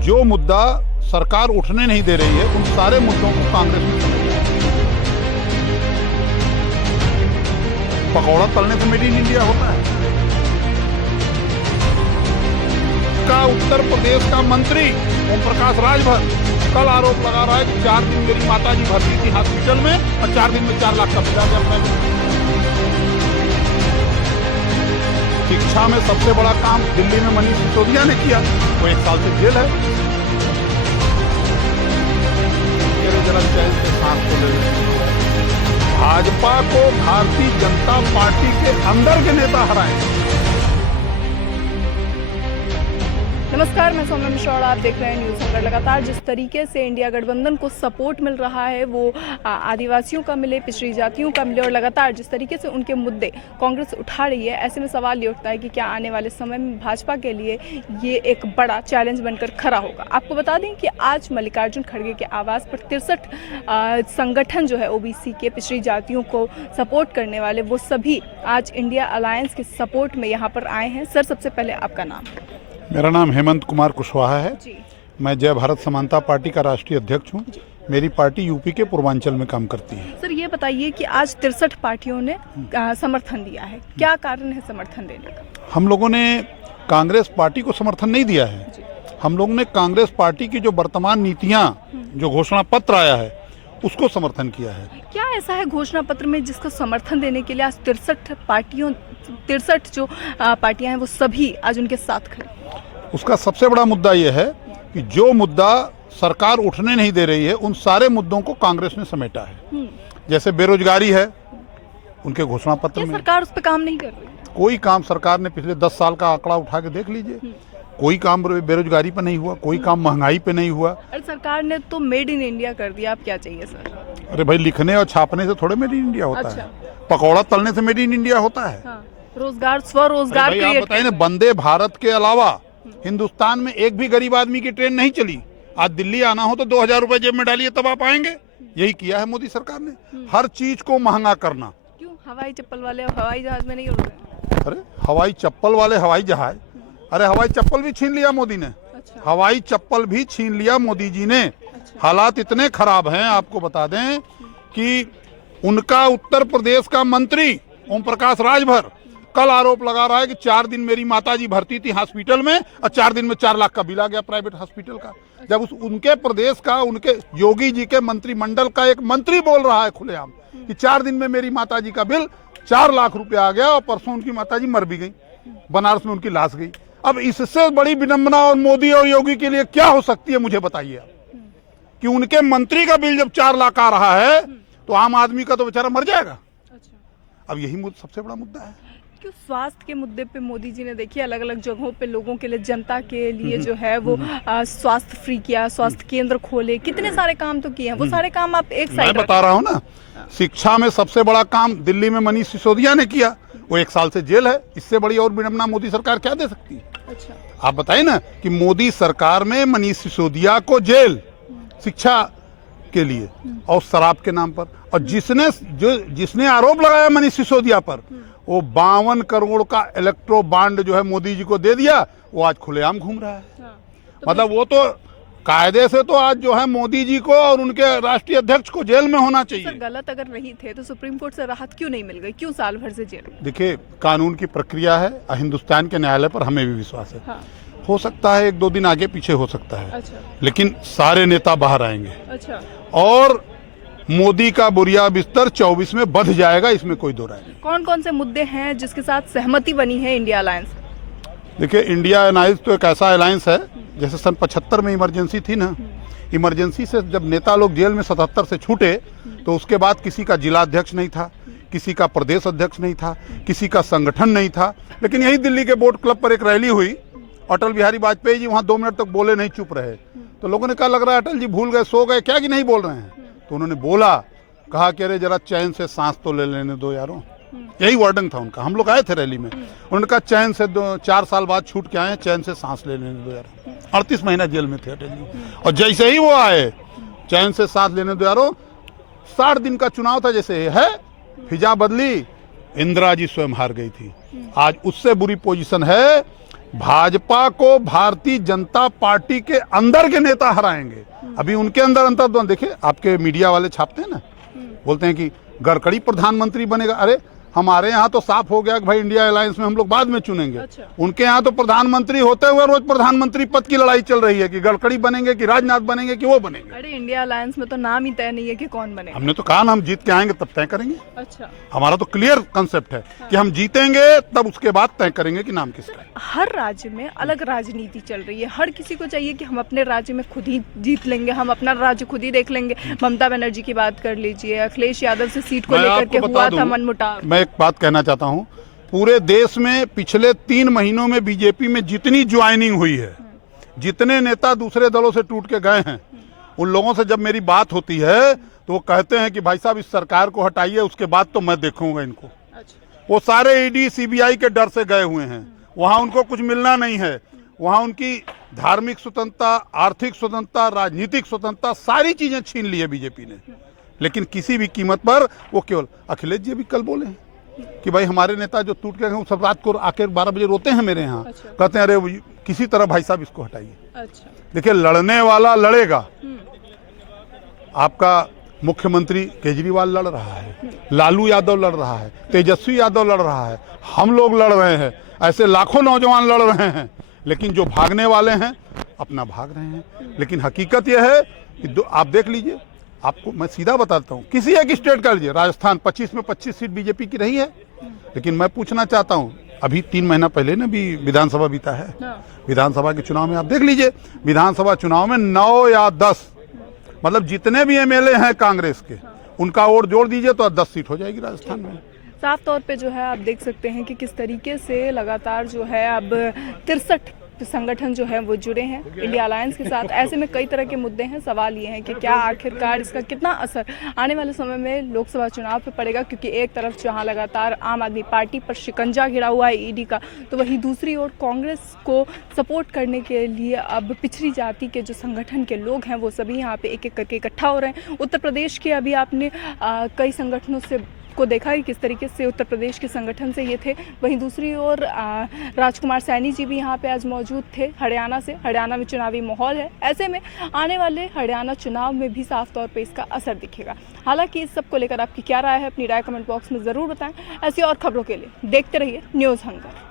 जो मुद्दा सरकार उठने नहीं दे रही है उन सारे मुद्दों को कांग्रेस में समझ है। पकौड़ा तलने से मेड इन इंडिया होता है। का उत्तर प्रदेश का मंत्री ओम प्रकाश राजभर कल आरोप लगा रहा है कि 4 दिन मेरी माताजी भर्ती थी हॉस्पिटल में और 4 दिन में 4 लाख का बिल आ गया। शिक्षा में सबसे बड़ा काम दिल्ली में मनीष सिसोदिया ने किया, वो 1 साल से जेल है। जरा चैन से सांस को ले भाजपा को भारतीय जनता पार्टी के अंदर के नेता हराए। नमस्कार, मैं सौम्या मिश्रा और आप देख रहे हैं न्यूज़ संकट। लगातार जिस तरीके से इंडिया गठबंधन को सपोर्ट मिल रहा है वो आदिवासियों का मिले, पिछड़ी जातियों का मिले और लगातार जिस तरीके से उनके मुद्दे कांग्रेस उठा रही है, ऐसे में सवाल ये उठता है कि क्या आने वाले समय में भाजपा के लिए ये एक बड़ा चैलेंज बनकर खड़ा होगा। आपको बता दें कि आज मल्लिकार्जुन खड़गे के आवास पर 63 संगठन जो है ओबीसी के, पिछड़ी जातियों को सपोर्ट करने वाले, वो सभी आज इंडिया अलायंस के सपोर्ट में यहाँ पर आए हैं। सर, सबसे पहले आपका नाम? मेरा नाम हेमंत कुमार कुशवाहा है जी। मैं जय भारत समानता पार्टी का राष्ट्रीय अध्यक्ष हूँ। मेरी पार्टी यूपी के पूर्वांचल में काम करती है। सर, ये बताइए कि आज 63 पार्टियों ने समर्थन दिया है, क्या कारण है समर्थन देने का? हम लोगों ने कांग्रेस पार्टी को समर्थन नहीं दिया है। हम लोगों ने कांग्रेस पार्टी की जो वर्तमान नीतियाँ, जो घोषणा पत्र आया है, उसको समर्थन किया है। क्या ऐसा है घोषणा पत्र में जिसको समर्थन देने के लिए आज 63 जो पार्टियां हैं वो सभी आज उनके साथ खड़े? उसका सबसे बड़ा मुद्दा यह है कि जो मुद्दा सरकार उठने नहीं दे रही है उन सारे मुद्दों को कांग्रेस ने समेटा है। जैसे बेरोजगारी है, उनके घोषणा पत्र में सरकार उस पर काम नहीं कर रही। कोई काम सरकार ने पिछले 10 साल का आंकड़ा उठा के देख लीजिए, कोई काम बेरोजगारी पे नहीं हुआ, कोई काम महंगाई पे नहीं हुआ। अरे सरकार ने तो मेड इन इंडिया कर दिया, आप क्या चाहिए सर? अरे भाई, लिखने और छापने से थोड़े मेड इन इंडिया होता है। पकौड़ा तलने से मेड इन इंडिया होता है। रोजगार, स्वरोजगार भाई, आप बताइए ना, वंदे भारत के अलावा हिंदुस्तान में एक भी गरीब आदमी की ट्रेन नहीं चली। आज दिल्ली आना हो तो 2000 रुपए जेब में डालिए तब आप आएंगे। यही किया है मोदी सरकार ने, हर चीज को महंगा करना। क्यों? हवाई चप्पल वाले हवाई जहाज में नहीं उड़ रहे? अरे हवाई चप्पल वाले हवाई जहाज, अरे हवाई चप्पल भी छीन लिया मोदी ने। अच्छा। हवाई चप्पल भी छीन लिया मोदी जी ने। अच्छा। हालात इतने खराब हैं, आपको बता दें कि उनका उत्तर प्रदेश का मंत्री ओम प्रकाश राजभर कल आरोप लगा रहा है कि 4 दिन मेरी माताजी भर्ती थी हॉस्पिटल में और 4 दिन में 4 लाख का बिल आ गया प्राइवेट हॉस्पिटल का। जब उनके प्रदेश का, उनके योगी जी के मंत्रिमंडल का एक मंत्री बोल रहा है खुलेआम कि 4 दिन में मेरी माताजी का बिल 4 लाख रुपया आ गया और परसों उनकी माताजी मर भी गई, बनारस में उनकी लाश गई। अब इससे बड़ी विडंबना और मोदी और योगी के लिए क्या हो सकती है, मुझे बताइए आप। कि उनके मंत्री का बिल जब 4 लाख आ रहा है तो आम आदमी का तो बेचारा मर जाएगा। अब यही सबसे बड़ा मुद्दा है। क्यों स्वास्थ्य के मुद्दे पे मोदी जी ने, देखिए, अलग अलग जगहों पे लोगों के लिए, जनता के लिए जो है वो स्वास्थ्य फ्री किया, स्वास्थ्य केंद्र खोले, कितने सारे काम तो किए हैं। वो सारे काम आप एक साइड मैं बता रहा हूँ ना, शिक्षा में सबसे बड़ा काम दिल्ली में मनीष सिसोदिया ने किया, वो 1 साल से जेल है। इससे बड़ी और विडंबना मोदी सरकार क्या दे सकती है? अच्छा, आप बताइए ना कि मोदी सरकार में मनीष सिसोदिया को जेल शिक्षा के लिए और शराब के नाम पर, और जिसने आरोप लगाया मनीष सिसोदिया पर, वो 52 करोड़ का इलेक्ट्रो बॉन्ड जो है मोदी जी को दे दिया, वो आज खुलेआम घूम रहा है। मतलब वो तो कायदे से तो आज जो है मोदी जी को और उनके राष्ट्रीय अध्यक्ष को जेल में होना चाहिए। सर, गलत अगर नहीं थे तो सुप्रीम कोर्ट से राहत क्यों नहीं मिल गई? क्यों साल भर से जेल? देखिए, कानून की प्रक्रिया है, हिंदुस्तान के न्यायालय पर हमें भी विश्वास है। हाँ। हो सकता है 1-2 दिन आगे पीछे हो सकता है। अच्छा। लेकिन सारे नेता बाहर आएंगे। अच्छा। और मोदी का बुरिया बिस्तर 24 में बंध जाएगा, इसमें कोई दो राय नहीं। कौन कौन से मुद्दे हैं जिसके साथ सहमति बनी है इंडिया अलायंस? देखिए, इंडिया अलायंस तो एक ऐसा अलायंस है, जैसे सन 75 में इमरजेंसी थी ना, इमरजेंसी से जब नेता लोग जेल में 77 से छूटे तो उसके बाद किसी का जिला अध्यक्ष नहीं था, किसी का प्रदेश अध्यक्ष नहीं था, किसी का संगठन नहीं था। लेकिन यही दिल्ली के बोट क्लब पर एक रैली हुई, अटल बिहारी वाजपेयी जी वहाँ 2 मिनट तक बोले नहीं, चुप रहे। तो लोगों ने कहा लग रहा है अटल जी भूल गए, सो गए क्या कि नहीं बोल रहे हैं। तो उन्होंने बोला, कहा कि अरे जरा चैन से सांस तो ले लेने दो यारों। यही वर्डिंग था उनका। हम लोग आए थे रैली में, उन्होंने कहा चैन से 4 साल बाद छूट के आए, चैन से सांस ले लेने दो यारों। 38 महीना जेल में थे अटल जी, और जैसे ही वो आए, चैन से सांस लेने दो यारों, 60 दिन का चुनाव था जैसे है, फिजा बदली, इंदिरा जी स्वयं हार गई थी। आज उससे बुरी पोजीशन है भाजपा को भारतीय जनता पार्टी के अंदर के नेता हराएंगे। अभी उनके अंदर अंतर तो देखिए, आपके मीडिया वाले छापते हैं ना, बोलते हैं कि गडकरी प्रधानमंत्री बनेगा। अरे हमारे यहाँ तो साफ हो गया कि भाई इंडिया अलायंस में हम लोग बाद में चुनेंगे। अच्छा। उनके यहाँ तो प्रधानमंत्री होते हुए रोज प्रधानमंत्री पद की लड़ाई चल रही है कि गडकरी बनेंगे कि राजनाथ बनेंगे कि वो बनेंगे। अरे इंडिया अलायंस में तो नाम ही तय नहीं है कि कौन बने। हमने तो कहा ना, हम जीत के आएंगे तब तय करेंगे। अच्छा। हमारा तो क्लियर कंसेप्ट है कि हम जीतेंगे तब उसके बाद तय करेंगे कि नाम किसका है। हर राज्य में अलग राजनीति चल रही है। हर किसी को चाहिए कि हम अपने राज्य में खुद ही जीत लेंगे, हम अपना राज्य खुद ही देख लेंगे। ममता बनर्जी की बात कर लीजिए, अखिलेश यादव से सीट को लेकर के हुआ था मनमुटाव। मैं एक बात कहना चाहता हूं, पूरे देश में पिछले 3 महीनों में बीजेपी में जितनी ज्वाइनिंग हुई है, जितने नेता दूसरे दलों से टूट के गए हैं, उन लोगों से जब मेरी बात होती है तो वो कहते हैं कि भाई साहब इस सरकार को हटाइए, उसके बाद तो मैं देखूंगा इनको। वो सारे ईडी सीबीआई के डर से गए हुए हैं। वहां उनको कुछ मिलना नहीं है। वहां उनकी धार्मिक स्वतंत्रता, आर्थिक स्वतंत्रता, राजनीतिक स्वतंत्रता, सारी चीजें छीन ली है बीजेपी ने। लेकिन किसी भी कीमत पर वो केवल, अखिलेश जी भी कल बोले हैं कि भाई हमारे नेता जो टूट के गए सब रात को आके 12 बजे रोते हैं मेरे यहाँ। अच्छा। कहते हैं अरे किसी तरह भाई साहब इसको हटाइए। अच्छा। देखिए, लड़ने वाला लड़ेगा। आपका मुख्यमंत्री केजरीवाल लड़ रहा है, लालू यादव लड़ रहा है, तेजस्वी यादव लड़ रहा है, हम लोग लड़ रहे हैं, ऐसे लाखों नौजवान लड़ रहे हैं। लेकिन जो भागने वाले हैं अपना भाग रहे हैं। लेकिन हकीकत यह है कि आप देख लीजिए, आपको मैं सीधा बताता हूँ, किसी एक स्टेट का लीजिए, राजस्थान 25 में 25 सीट बीजेपी की रही है। लेकिन मैं पूछना चाहता हूँ, अभी 3 महीना पहले ना भी विधानसभा बीता है। विधानसभा के चुनाव में आप देख लीजिए, विधानसभा चुनाव में 9 या 10, मतलब जितने भी एमएलए हैं कांग्रेस के, उनका वोट जोड़ दीजिए तो 10 सीट हो जाएगी राजस्थान में। साफ तौर पे जो है आप देख सकते हैं कि किस तरीके से लगातार जो है अब 63 संगठन जो है वो जुड़े हैं इंडिया अलायंस के साथ। ऐसे में कई तरह के मुद्दे हैं। सवाल ये है कि क्या आखिरकार इसका कितना असर आने वाले समय में लोकसभा चुनाव पे पड़ेगा, क्योंकि एक तरफ जहां लगातार आम आदमी पार्टी पर शिकंजा गिरा हुआ है ईडी का, तो वहीं दूसरी ओर कांग्रेस को सपोर्ट करने के लिए अब पिछड़ी जाति के जो संगठन के लोग हैं वो सभी यहाँ पे एक एक करके इकट्ठा हो रहे हैं। उत्तर प्रदेश के अभी आपने कई संगठनों से को देखा कि किस तरीके से उत्तर प्रदेश के संगठन से ये थे। वहीं दूसरी ओर राजकुमार सैनी जी भी यहाँ पे आज मौजूद थे हरियाणा से। हरियाणा में चुनावी माहौल है, ऐसे में आने वाले हरियाणा चुनाव में भी साफ तौर पे इसका असर दिखेगा। हालांकि इस सब को लेकर आपकी क्या राय है, अपनी राय कमेंट बॉक्स में ज़रूर बताएं। ऐसी और खबरों के लिए देखते रहिए न्यूज़ हंगर।